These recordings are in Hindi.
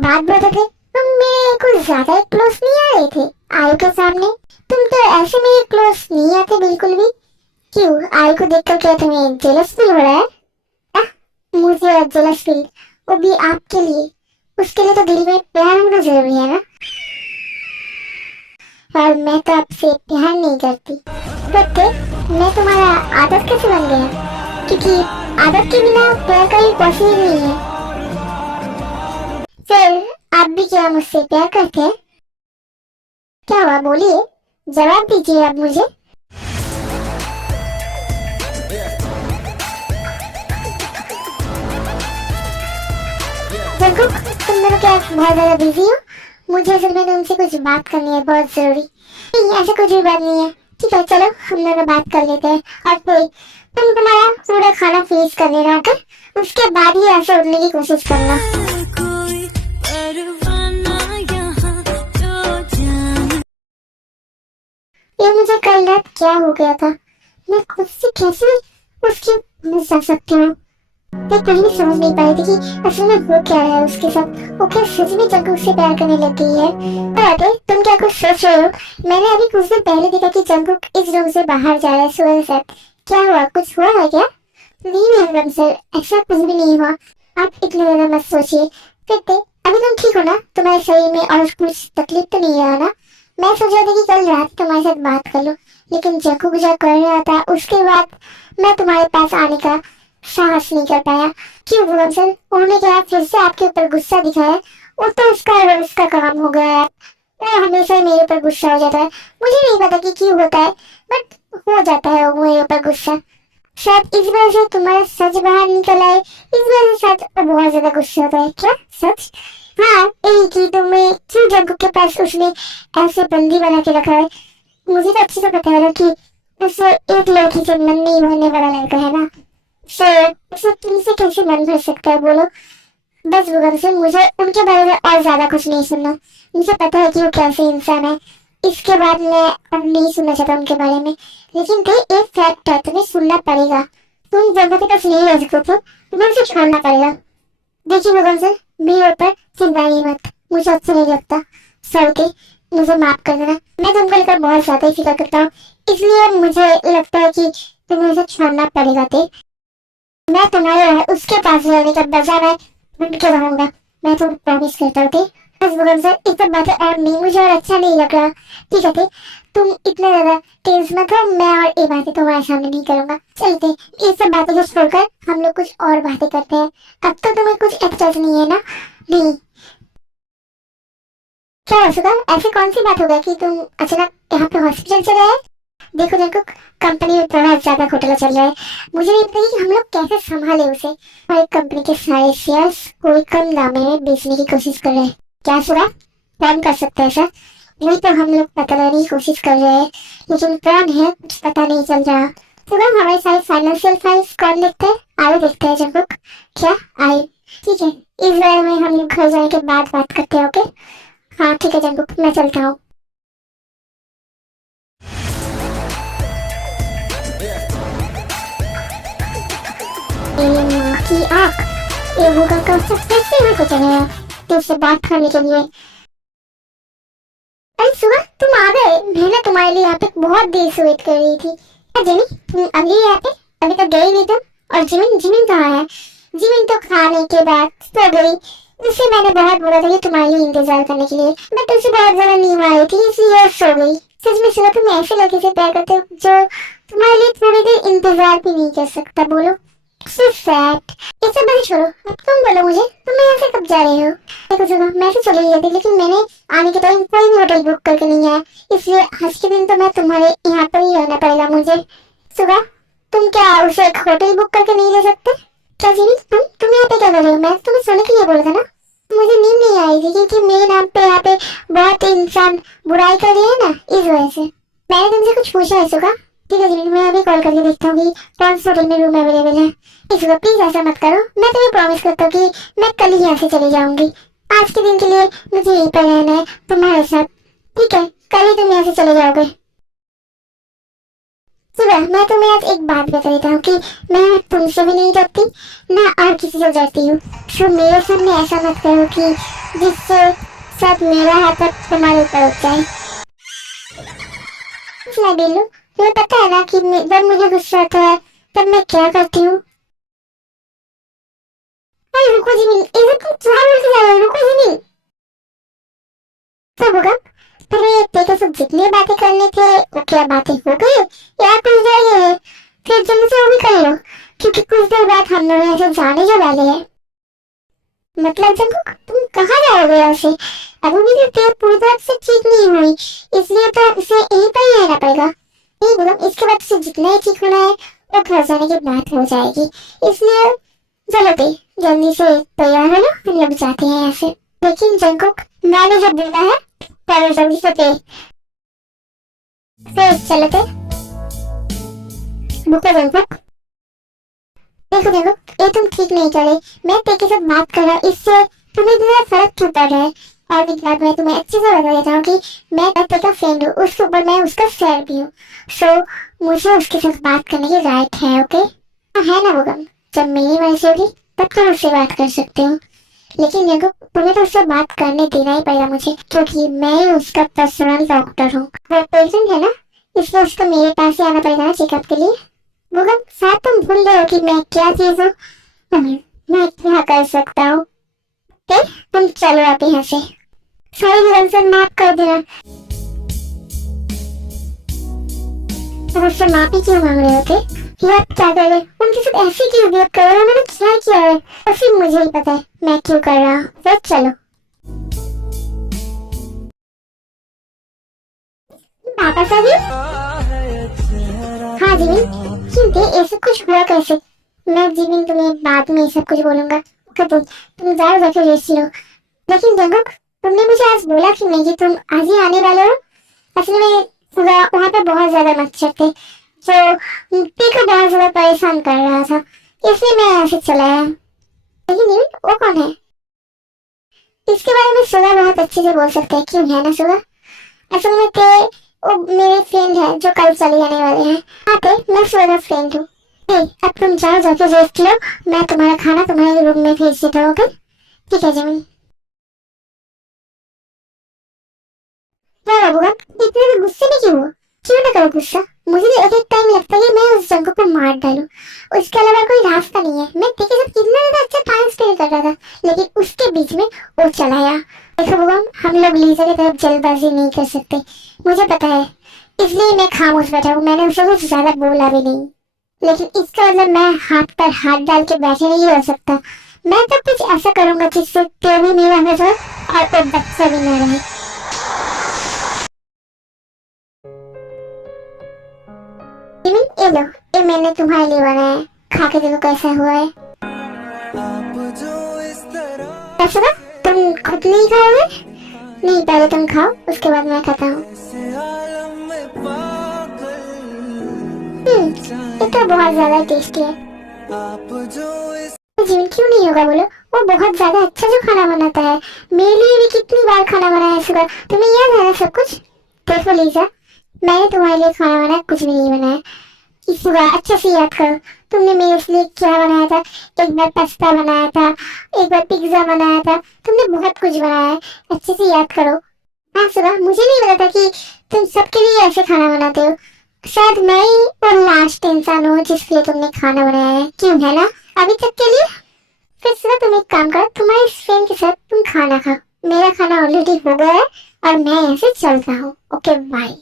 बात बताते, तुम मेरे कुछ ज्यादा क्लोज नहीं आ रहे थे आयु के सामने। तुम तो ऐसे मेरे क्लोज नहीं आते बिल्कुल भी। क्यों, आयु को देखकर क्या तुम्हें जेलस फील हो रहा है? आ, मुझे जेलस फील, वो भी आपके लिए। उसके लिए तो दिल में प्यार होना जरूरी है ना। और मैं तो आपसे प्यार नहीं करती। बट मैं तुम्हारा आदत कैसे बन गया? क्योंकि आदत के बिना प्यार का भी पॉसिबल नहीं है। फिर आप भी क्या मुझसे प्यार करते हैं? क्या हुआ, बोलिए, जवाब दीजिए आप मुझे। जंकुक, तुम दोनों क्या बहुत ज्यादा बिजी हो? मुझे असल में तुमसे कुछ बात करनी है, बहुत जरूरी। नहीं, ऐसा कुछ भी बात नहीं है। ठीक है, चलो हम दोनों बात कर लेते हैं। और फिर तुम तुम्हारा पूरा खाना फिनिश कर लेना, ओके? उसके बाद ही ऐसे उठने की कोशिश करना। ये मुझे कल रात क्या हो गया था, मैं खुद से कैसे उसकी मिस जा सकती हूँ। मैं कहीं भी समझ नहीं पाई थी कि असल में हो क्या रहा है उसके साथ। वो क्या सच में जंकुक से प्यार करने लग गई है? और तुम क्या कुछ सोच रहे हो? मैंने अभी कुछ दिन पहले देखा कि जंकुक इस रूम से बाहर जा रहा है सुअर के साथ। क्या हुआ, कुछ हुआ है क्या? नहीं हरगम सर, ऐसा कुछ भी नहीं हुआ। आप इतने ज्यादा मत सोचिए। फिर अभी तुम ठीक हो ना? तुम्हारे शरीर में और कुछ तकलीफ तो नहीं है ना? मैं सोच रहा था कि कल रात तुम्हारे साथ बात कर लूं, लेकिन जंकुक जो कर रहा था उसके बाद मैं तुम्हारे पास आने का साहस नहीं कर पाया। क्यों भगवान सर, उन्होंने क्या फिर से आपके ऊपर गुस्सा दिखाया? वो तो उसका काम हो गया है। वो हमेशा ही मेरे ऊपर गुस्सा हो जाता है। मुझे नहीं पता कि क्यों होता है, बट हो जाता है वो मेरे ऊपर गुस्सा। शायद इस वजह से तुम्हारा सच बाहर निकल आए, इस वजह से शायद वो बहुत ज्यादा गुस्सा होता है। क्या सच? हाँ, यही कि तुम्हें क्यों जंकुक के पास उसने ऐसे बंदी बना के रखा है। मुझे तो अच्छे से पता है ना कि उसे एक लड़की से मन नहीं भरने वाला लड़का है ना। सर, उसे तुमसे कैसे मन भर सकता है बोलो? बस भगवान से मुझे उनके बारे में और ज्यादा कुछ नहीं सुनना। मुझे पता है कि वो कैसे इंसान है। इसके बाद मैं अब नहीं सुनना चाहता उनके बारे में। लेकिन एक फैक्ट है, तुम्हें सुनना पड़ेगा। तुम जब के पास नहीं रह सकते थे, तुम्हें उसे छोड़ना पड़ेगा। देखिए भगवान सर, मेरे ऊपर चिल्लाइए मत, मुझे अच्छा नहीं लगता। सर के मुझे माफ कर देना, मैं तुमको लेकर बहुत ज्यादा ही फिक्र करता हूँ। इसलिए मुझे लगता है कि तुम्हें उसे छोड़ना पड़ेगा। मैं तुम्हारे उसके पास रहने का बजाय मैं उनके रहूंगा। मैं तो प्रॉमिस करता हूँ। बस भगवान सर, इस सब बातें और नहीं, मुझे और अच्छा नहीं लग रहा। ठीक है, तुम इतना ज्यादा टेंस मत हो। मैं और ये बातें तुम्हारे सामने नहीं करूंगा। चलते, ये सब बातें को छोड़कर हम लोग कुछ और बातें करते हैं। अब तो तुम्हें कुछ एक्सट्रा नहीं है ना? नहीं। क्या हो सका, ऐसी कौन सी बात हो गई कि तुम अचानक यहाँ पे हॉस्पिटल चले आए? देखो देखो, कंपनी में बड़ा ज्यादा घोटाला चल रहा है। मुझे नहीं पता कि हम लोग कैसे संभाले उसे। हमारी कंपनी के सारे शेयर्स कोई कम दाम में बेचने की कोशिश कर रहे हैं। क्या सुना? कौन कर सकता है सर? वही तो हम लोग पता लगाने की कोशिश कर रहे हैं, लेकिन कौन है कुछ पता नहीं चल रहा। सुना, हमारे सारे फाइनेंशियल फाइल्स कौन देखते हैं? आगे देखते हैं जंकुक। क्या आए? ठीक है, इस बारे में हम लोग घर जाने के बाद बात करते हैं, ओके? हाँ ठीक है जंकुक, मैं चलता हूँ। मेरी माँ की आँख, ये होगा कब तक कैसे मेरे को चलेगा तुझसे बात करने के लिए? अरे सुबह तुम आ गए। मैं ना तुम्हारे लिए यहाँ पे बहुत देर से वेट कर रही थी। जिमी, तुम अभी यहाँ पे? अभी तक गई नहीं तुम। और जिमिन, जिमिन कहाँ है? जिमिन तो खाने के बाद सो गई। उससे मैंने बहुत बोला था कि तुम्हारे लिए इंतजार करने के लिए, बट उसे बहुत ज्यादा नींद आ रही थी, इसलिए सो गई। सच में सुना, तुम ऐसे लड़के से प्यार करते हो जो तुम्हारे लिए थोड़ी देर इंतजार भी नहीं कर सकता। बोलो, so sad। ये सब बातें छोड़ो, अब तुम बोलो मुझे, तुम यहाँ से कब जा रहे हो? देखो सुनो, मैं तो चली गई थी, लेकिन मैंने आने के टाइम कोई भी होटल बुक करके नहीं आया, इसलिए आज के दिन तो मैं तुम्हारे यहाँ पर ही रहना पड़ेगा मुझे। सुबह, तुम क्या उसे एक होटल बुक करके नहीं ले सकते? क्या जीनी, तुम यहाँ पे क्या कर रहे हो? मैं तुम्हें सोने के लिए बोला था ना। मुझे नींद नहीं आई थी क्योंकि मेरे नाम पे यहाँ पे बहुत इंसान बुराई कर रहे हैं ना, इस वजह से। मैंने तुमसे कुछ पूछा है सुबह? ठीक है जी, मैं अभी कॉल करके देखता हूँ कि कौन सा होटल में रूम अवेलेबल है। इसको प्लीज ऐसा मत करो, मैं तुम्हें प्रॉमिस करता हूँ कि मैं कल ही यहाँ से चली जाऊंगी। आज के दिन के लिए मुझे यहीं पर रहना है तुम्हारे साथ। ठीक है, कल ही तुम यहाँ से चले जाओगे। सुबह मैं तुम्हें आज एक बात बता देता हूँ कि मैं तुमसे भी नहीं डरती ना और किसी से डरती हूँ। तो मेरे सामने ऐसा मत करो कि जिससे सब मेरा हाथ तुम्हारे ऊपर उठ जाए। बिल्लू, तुम्हें पता है ना कि जब मुझे गुस्सा आता है तब मैं क्या करती हूँ? अरे रुको जिमिन, इसे तुम क्या बोलते जा रहे हो? रुको जिमिन। सब होगा। पहले तेरे से जितनी बातें करने थे वो क्या बातें हो गई या कुछ रह गए हैं? फिर जल्दी से वो भी कर लो, क्योंकि कुछ देर बाद हम लोग ऐसे जाने जो वाले हैं। मतलब जंगुक, तुम कहाँ जाओगे ऐसे? अभी भी तो पूरी तरह से ठीक नहीं हुई, इसलिए तो इसे यहीं पर ही रहना पड़ेगा। नहीं बोलो, इसके बाद से जितना ही ठीक होना है वो घर जाने के बाद हो जाएगी। इसलिए चलो दे, जल्दी से तैयार हो ना, हम लोग जाते हैं यहाँ से। लेकिन जंगुक, मैंने जब बोला है चलो जल्दी से दे, फिर चलो दे। रुको जंगुक, देखो देखो, ये तुम ठीक नहीं कर रहे। मैं तेरे साथ बात कर रहा हूँ, इससे तुम्हें इतना फर्क क्यों पड़ रहा है? और एक बात मैं तुम्हें अच्छे से बता देता हूँ कि मैं तेरे का फ्रेंड हूँ, उसके ऊपर मैं उसका फ्रेंड भी हूँ। सो मुझे उसके साथ बात करने की राइट है, ओके? है ना बोगम? जब मेरी मर्जी होगी तब तुम उससे बात कर सकते हो। लेकिन देखो, तुम्हें तो उससे बात करने देना ही पड़ेगा मुझे, क्योंकि मैं ही उसका पर्सनल डॉक्टर हूँ। वो पेशेंट है ना, इसलिए उसको मेरे पास ही आना पड़ेगा ना चेकअप के लिए। मगर शायद तुम भूल गए हो कि मैं क्या चीज हूँ। मैं क्या कर सकता हूँ? तुम चलो आप यहाँ से। सॉरी गगन सर, माफ कर देना। तुम उससे माफी क्यों मांग रहे होते? ये आप क्या कर रहे? उनके साथ ऐसे क्यों बिहेव कर रहे हो? मैंने क्या किया है? और फिर मुझे ही पता है मैं क्यों कर रहा हूँ। तो चलो। वापस आ गई? हाँ जिमिन, क्यों ऐसे कुछ हुआ कैसे? मैं जिमिन तुम्हें बाद में सब कुछ बोलूंगा। ओके तुम जाओ, जाके रेस्ट लो। लेकिन जंगुक, तुमने मुझे आज बोला कि नहीं कि तुम आज ही आने वाले हो? असल में वहाँ पे बहुत ज्यादा मच्छर थे जो मिट्टी को बहुत ज्यादा परेशान कर रहा था, इसलिए मैं यहाँ से चला आया। लेकिन जिमिन, वो कौन है? इसके बारे में सुगा बहुत अच्छे से बोल सकते हैं, क्यों है ना सुगा? असल में ते वो मेरे फ्रेंड है जो कल चले जाने वाले हैं। हाँ ते, मैं सुगा फ्रेंड हूँ। अब तुम जाओ, जाके रेस्ट लो। मैं तुम्हारा खाना तुम्हारे रूम में भेज देता हूँ, ओके? ठीक है जिमिन। बाबूगा, इतने भी गुस्से में क्यों हो? क्यों ना करो गुस्सा। मुझे भी एक एक टाइम लगता है कि मैं उस जंगल को मार डालूं। उसके अलावा कोई रास्ता नहीं है। मैं तेरे साथ कितना ज्यादा अच्छा टाइम स्पेंड कर रहा था, लेकिन उसके बीच में वो चला आया। देखो बुगम, हम लोग लीजा की तरफ जल्दबाजी नहीं कर सकते, मुझे पता है। इसलिए मैं खामोश बैठा हूँ, मैंने उसे कुछ ज्यादा बोला भी नहीं। लेकिन इसका मतलब मैं हाथ पर हाथ डाल के बैठे नहीं रह सकता। मैं तो कुछ ऐसा करूंगा जिससे तेरे भी मेरा नजर और कोई बच्चा भी न रहे। ये लो, ये मैंने तुम्हारे लिए बनाया है, खा के देखो कैसा हुआ है। कैसा था? तुम खुद नहीं खाओगे? नहीं, पहले तुम खाओ, उसके बाद मैं खाता हूँ। ये तो बहुत ज्यादा टेस्टी है। जीवन क्यों नहीं होगा बोलो? वो बहुत ज्यादा अच्छा जो खाना बनाता है। मेरे लिए भी कितनी बार खाना बनाया है सुबह, तुम्हें याद है ना सब कुछ? देखो लीजा, मैंने तुम्हारे लिए खाना बनाया, कुछ भी नहीं बनाया। इस सुबह अच्छे से याद करो, तुमने मेरे लिए क्या बनाया था? एक बार पास्ता बनाया था, एक बार पिज्जा बनाया था, तुमने बहुत कुछ बनाया है। अच्छे से याद करो। हाँ सुबह, मुझे नहीं पता था कि तुम सबके लिए ऐसे खाना बनाते हो। शायद मैं ही वो लास्ट इंसान हूँ जिसके लिए तुमने खाना बनाया है, क्यों है ना? अभी तक के लिए। फिर सुबह तुम एक काम करो, तुम्हारे फ्रेंड के साथ तुम खाना खाओ। मेरा खाना ऑलरेडी हो गया है और मैं यहाँ से चलता हूँ। Okay bye.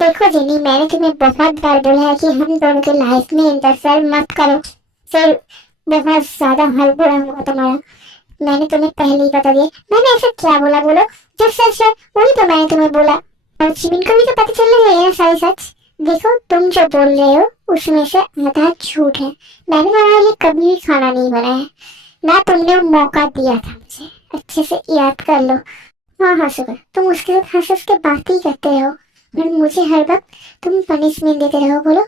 देखो जेनी, मैंने तुम्हें बहुत बार बोला है कि हम दोनों की लाइफ में इंटरफेयर मत करो, फिर बहुत ज्यादा हल बुरा होगा तुम्हारा। मैंने तुम्हें पहले ही बता दिया। मैंने ऐसा क्या बोला बोलो? जब सच है वही तो मैंने तुम्हें बोला। और जिमिन को भी तो पता चलना चाहिए ना सारी सच। देखो, तुम जो बोल रहे हो उसमें से आधा झूठ है। मैंने तुम्हारे लिए कभी भी खाना नहीं बनाया, ना तुमने मौका दिया था मुझे। अच्छे से याद कर लो। हाँ हाँ सुबह, तुम उसके साथ हंस हंस के बात ही करते रहो और मुझे हर वक्त तुम पनिशमेंट देते रहो। बोलो,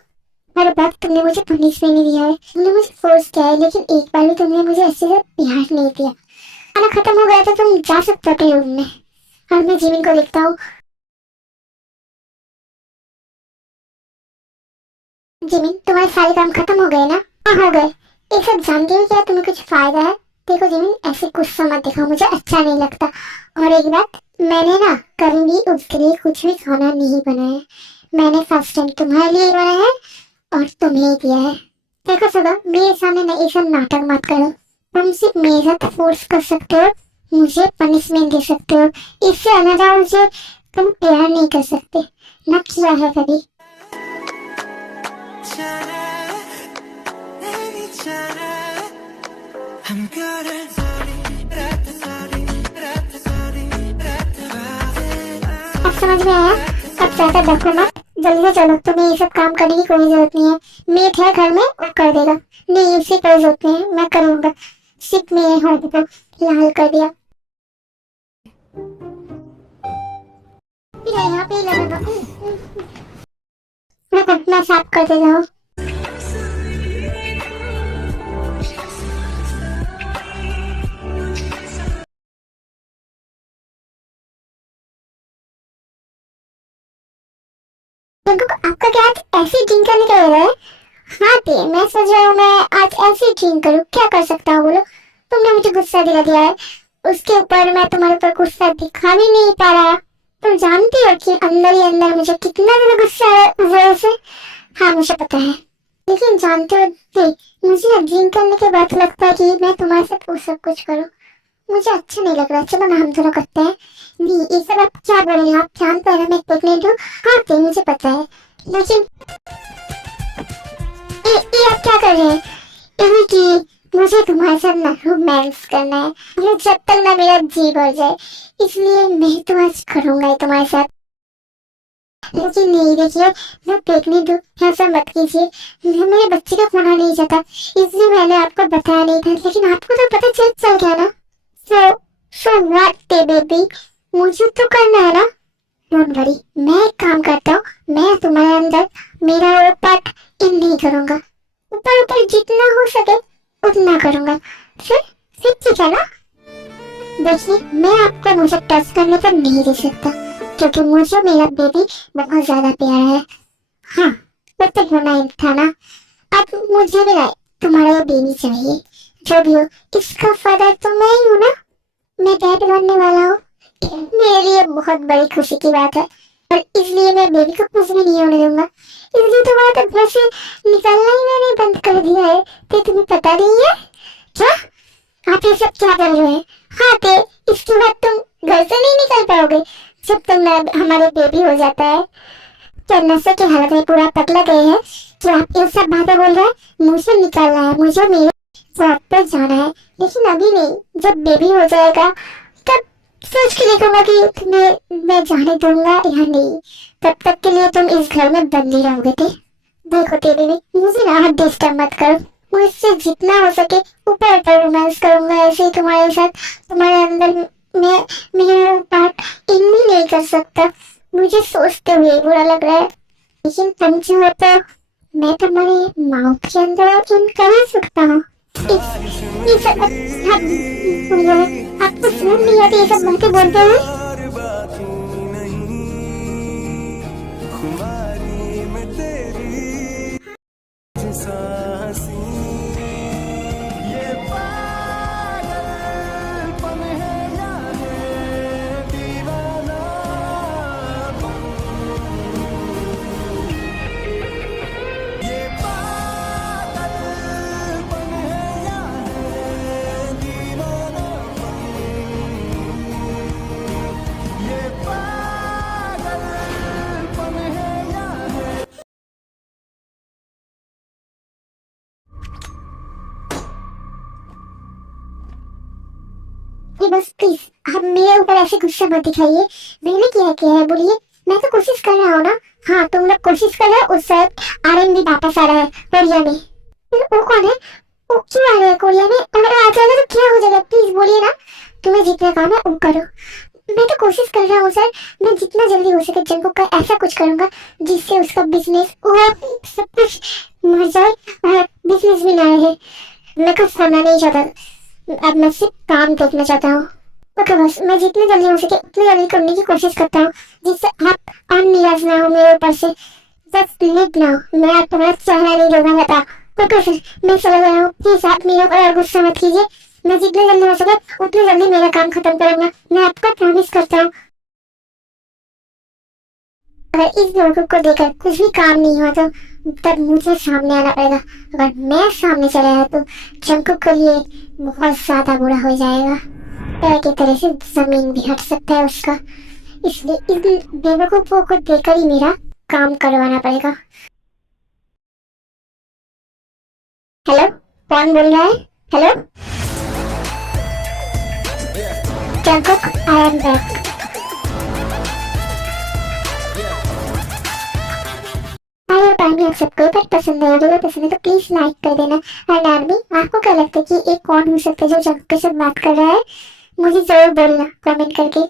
हर वक्त तुमने मुझे पनिशमेंट नहीं दिया है, तुमने मुझे फोर्स किया है, लेकिन एक बार भी तुमने मुझे अच्छे से प्यार नहीं दिया। खाना खत्म हो गया तो तुम जा सकते हो अपने रूम में। और मैं जिमिन को देखता हूँ, जिमिन, तुम्हारे सारे काम खत्म हो गए ना? हाँ हो गए। ये सब जान के भी क्या तुम्हें कुछ फायदा है? देखो जिमिन, ऐसे गुस्सा मत दिखाओ, मुझे अच्छा नहीं लगता। और एक बात, मैंने ना कभी भी उसके लिए कुछ भी खाना नहीं बनाया। मैंने फर्स्ट टाइम तुम्हारे लिए बनाया है और तुम्हें दिया है। देखो सदा, मेरे सामने ना ये सब नाटक मत करो। तुम सिर्फ मेरे साथ फोर्स कर सकते हो, मुझे पनिशमेंट दे सकते हो, इससे अलावा मुझे तुम प्यार नहीं कर सकते, ना किया है कभी। अब समझ में आया? अब ज्यादा डको मत, जल्दी से चलो। तुम्हें ये सब काम करने की कोई जरूरत नहीं है। मेट है घर में, वो कर देगा। नहीं, इसकी कोई जरूरत नहीं है, मैं करूंगा। सिर्फ मेरे हाथ को लाल कर दिया। यहाँ पे लगा मैं साफ कर देता हूँ। आपका क्या आज ऐसी ड्रिंक करने का हो रहा है? हाँ ते, मैं सोच रहा हूँ मैं आज ऐसी ड्रिंक करूँ। क्या कर सकता हूँ बोलो? तुमने मुझे गुस्सा दिला दिया है, उसके ऊपर मैं तुम्हारे ऊपर गुस्सा दिखा भी नहीं पा रहा। तुम जानती हो कि अंदर ही अंदर मुझे कितना ज्यादा गुस्सा है उस वजह से। हाँ मुझे पता है, लेकिन जानते हो ते, मुझे ड्रिंक करने के बाद लगता है कि मैं तुम्हारे साथ वो सब कुछ करूँ। मुझे अच्छा नहीं लग रहा। चलो ना हम दोनों करते हैं। नहीं, ये सब आप क्या बोल रहे हो? आप जानते हैं ना मैं प्रेग्नेंट हूँ। हाँ ते, मुझे पता है, लेकिन ये आप क्या कर रहे हैं? यही कि मुझे तुम्हारे साथ ना रोमांस करना है, मुझे जब तक ना मेरा जी भर जाए, इसलिए मैं तो आज करूंगा ही तुम्हारे साथ। लेकिन नहीं, देखिए मैं प्रेग्नेंट हूँ, ऐसा मत कीजिए। मेरे बच्चे का होना नहीं चाहता, इसलिए मैंने आपको बताया नहीं था, लेकिन आपको तो पता चल गया ना। सो व्हाट बेबी, मुझे तो करना है ना। डोंट वरी, मैं एक काम करता हूँ, मैं तुम्हारे अंदर मेरा वो पार्ट इन नहीं करूंगा। ऊपर ऊपर जितना हो सके उतना करूंगा। फिर ठीक है ना? देखिए, मैं आपको मुझे टच करने पर नहीं दे सकता, क्योंकि मुझे मेरा बेबी बहुत ज्यादा प्यारा है। हाँ, वो तो होना ही था ना। अब मुझे भी तुम्हारा बेबी चाहिए। जो भी हो, इसका फादर तो मैं ही हूँ ना। मैं डैड बनने वाला हूँ। मेरे लिए बहुत बड़ी खुशी की बात है, और इसलिए मैं बेबी को कुछ भी नहीं होने दूंगा। इसलिए तुम्हारा तो घर से निकलना ही मैंने बंद कर दिया है। तो तुम्हें पता नहीं है क्या? आप ये सब क्या कर रहे हैं? हाँ ते, इसके बाद तुम घर से नहीं निकल पाओगे जब तक हमारे बेबी हो जाता है। क्या नशे की हालत में पूरा पगला गए हैं कि आप ये सब बातें बोल रहे हैं? मुझे निकलना है, मुझे मेरे जॉब पे जाना है, लेकिन अभी नहीं। जब बेबी हो जाएगा तब सोच के देखूंगा कि मैं जाने दूंगा या नहीं। तब तक के लिए तुम इस घर में बंदी रहोगे। देखो तेरे लिए मुझे ना डिस्टर्ब मत करो। मुझसे जितना हो सके ऊपर ऊपर रोमांस करूंगा, ऐसे ही तुम्हारे साथ। तुम्हारे अंदर मैं मेरा पार्ट इन भी नहीं कर सकता। मुझे सोचते हुए बुरा लग रहा है, लेकिन तुम चाहो तो मैं तुम्हारे माउथ के अंदर इन कर सकता हूँ। ये सब आपको समझ नहीं आती, ये सब बातें बोलते हैं। बस प्लीज आप मेरे ऊपर ऐसे गुस्सा मत दिखाइए। मैंने क्या है बोलिए। मैं तो कोशिश कर रहा हूँ ना। हाँ, तुम लोग कोशिश कर रहे हो। उस साइड आर्यन भी वापस आ रहा है कोरिया में। वो कौन है? वो क्यों आ रहा है कोरिया में? अगर आ जाएगा तो क्या हो जाएगा? प्लीज बोलिए ना। तुम्हें जितना काम है वो करो। मैं तो कोशिश कर रहा हूँ सर। मैं जितना जल्दी हो सके जंगू का ऐसा कुछ करूंगा जिससे उसका बिजनेस और सब कुछ मर जाए और बिजनेस भी ना रहे। मैं कुछ करना नहीं चाहता, अब मैं सिर्फ काम देखना चाहता हूँ। ओके बस, मैं जितनी जल्दी हो सके उतनी जल्दी करने की कोशिश करता हूँ, जिससे आप और निराश ना हो मेरे ऊपर से। जस्ट लिव नाउ, मैं अब तुम्हारा चेहरा नहीं देखना चाहता। तो फिर मैं चला गया हूँ। प्लीज आप मेरे ऊपर गुस्सा मत कीजिए। मैं जितनी जल्दी हो सके उतनी जल्दी मेरा काम खत्म करूंगा, मैं आपको प्रॉमिस करता हूँ। अगर इस बेवकूफ को देखकर कुछ भी काम नहीं हुआ तो तब मुझे सामने आना पड़ेगा। अगर मैं सामने चला आया तो जंकुक के लिए बहुत ज्यादा बुरा हो जाएगा। पैर की तरह से जमीन भी हट सकता है उसका, इसलिए इस बेवकूफ को देखकर ही मेरा काम करवाना पड़ेगा। हेलो, कौन बोल रहा है? Hello Jungkook, I am back. I hope army आप सबको बट पसंद है, अगर पसंद है तो प्लीज लाइक कर देना। एंड आर्मी, आपको क्या लगता है कि एक कौन हो सकता है जो जंकुक के साथ बात कर रहा है? मुझे जरूर बोलना कमेंट करके।